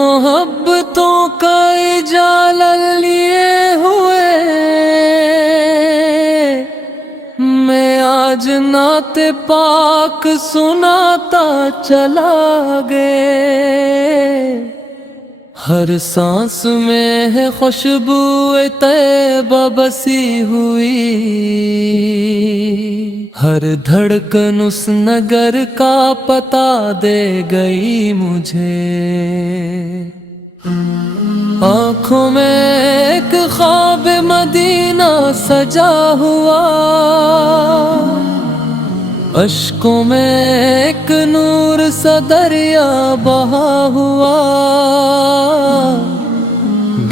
محبتوں کا اجالہ لیے ہوئے میں آج نعت پاک سناتا چلا گے۔ ہر سانس میں ہے خوشبو طیبہ بسی ہوئی، ہر دھڑکن اس نگر کا پتہ دے گئی مجھے۔ آنکھوں میں ایک خواب مدینہ سجا ہوا، اشکوں میں ایک نور سا دریا بہا ہوا،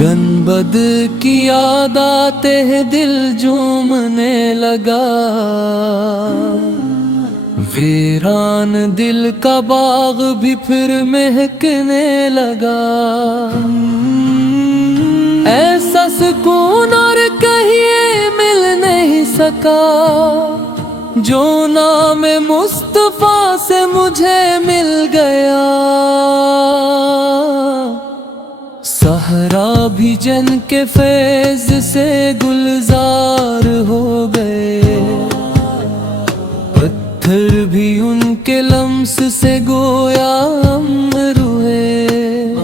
گنبد کی یاد آتے ہیں دل جھومنے لگا، ویران دل کا باغ بھی پھر مہکنے لگا۔ ایسا سکون اور کہیں مل نہیں سکا جو نام مصطفیٰ سے مجھے مل گیا۔ صحرا بھی جن کے فیض سے گلزار ہو گئے، پتھر بھی ان کے لمس سے گویا امر ہوئے۔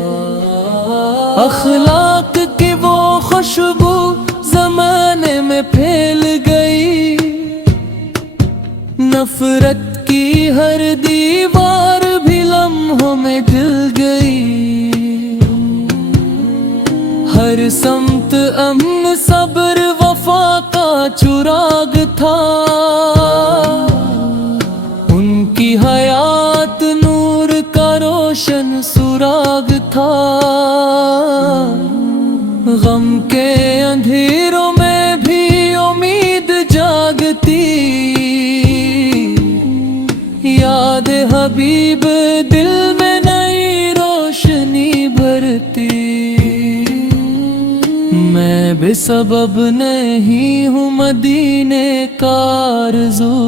اخلاق کی وہ خوشبو زمانے میں پھیل گئی، نفرت کی ہر دیوار بھی لمحوں میں ڈل گئی۔ ہر سمت امن صبر وفا کا چراغ تھا، ان کی حیات نور کا روشن سراغ تھا۔ غم کے اندھیروں میں بھی امید جاگتی، یاد حبیب دل میں نئی روشنی بھرتی۔ میں بے سبب نہیں ہوں مدینے کا آرزو،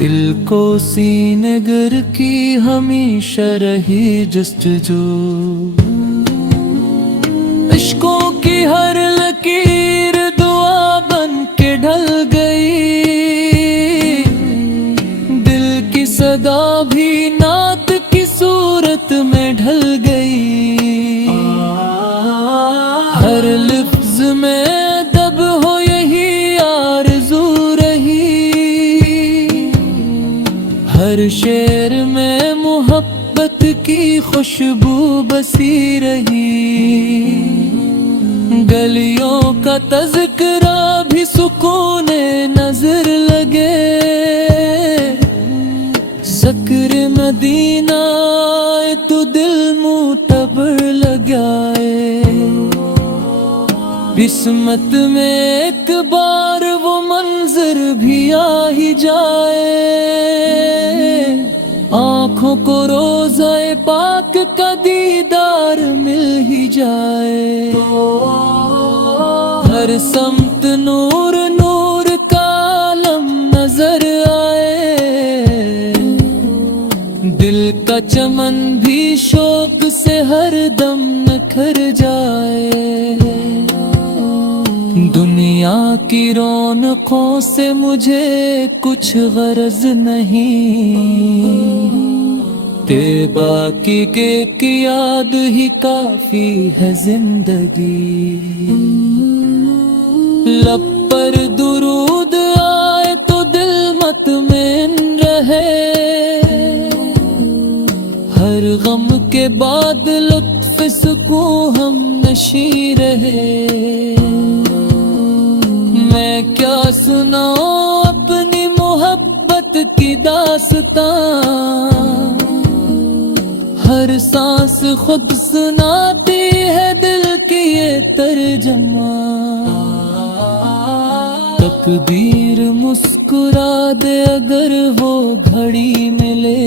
دل کو سینے گر کی ہمیشہ رہی جستجو۔ عشقوں کی ہر لکیر دعا بن کے ڈھل گئی، دل کی صدا بھی نعت کی صورت میں ڈھل گئی۔ ہر لفظ میں ادب ہو یہی آرزو رہی، ہر شعر میں محبت کی خوشبو بسی رہی۔ گلیوں کا تذکرہ بھی سکون نظر لگے، ذکر مدینہ آئے تو دل معتبر لگائے۔ قسمت میں ایک بار وہ منظر بھی آ ہی جائے، آنکھوں کو روضہ پاک کا دیدار مل ہی جائے۔ ہر سمت نور نور کا عالم نظر آئے، دل کا چمن بھی شوق سے ہر دم نکھر جائے۔ دنیا کی رونقوں سے مجھے کچھ غرض نہیں، طیبہ کی یاد ہی کافی ہے زندگی۔ لب پر درود آئے تو دل مطمئن رہے، ہر غم کے بعد لطف سکون ہم نشیں رہے۔ میں کیا سناؤں اپنی محبت کی داستان، ہر سانس خود سناتی ہے دل کی یہ ترجمہ۔ تقدیر مسکرا دے اگر وہ گھڑی ملے،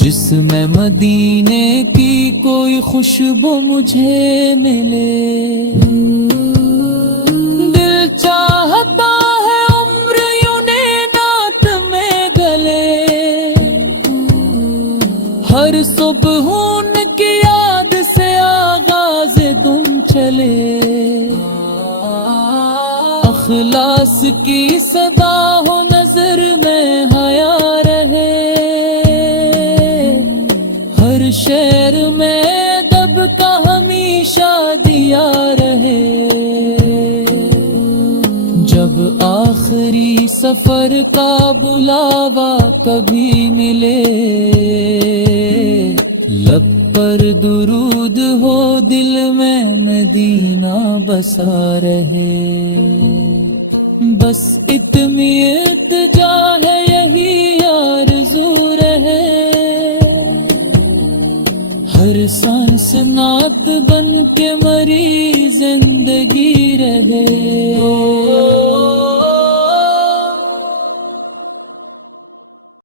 جس میں مدینے کی کوئی خوشبو مجھے ملے۔ دل چاہتا ہے عمر یوں نعت میں گلے، ہر صبح ان کی یاد سے آغاز دن چلے، اخلاص کی صدا ہو نظر میں حیا رہے، ہر شعر میں ادب کا ہمیشہ دیا رہے، جب آخری سفر کا بلاوا کبھی ملے، لب پر درود ہو دل میں مدینہ بسا رہے، بس اتنی التجا ہے یہی آرزو رہے، ہر سانس نعت بن کے مری زندگی رہے۔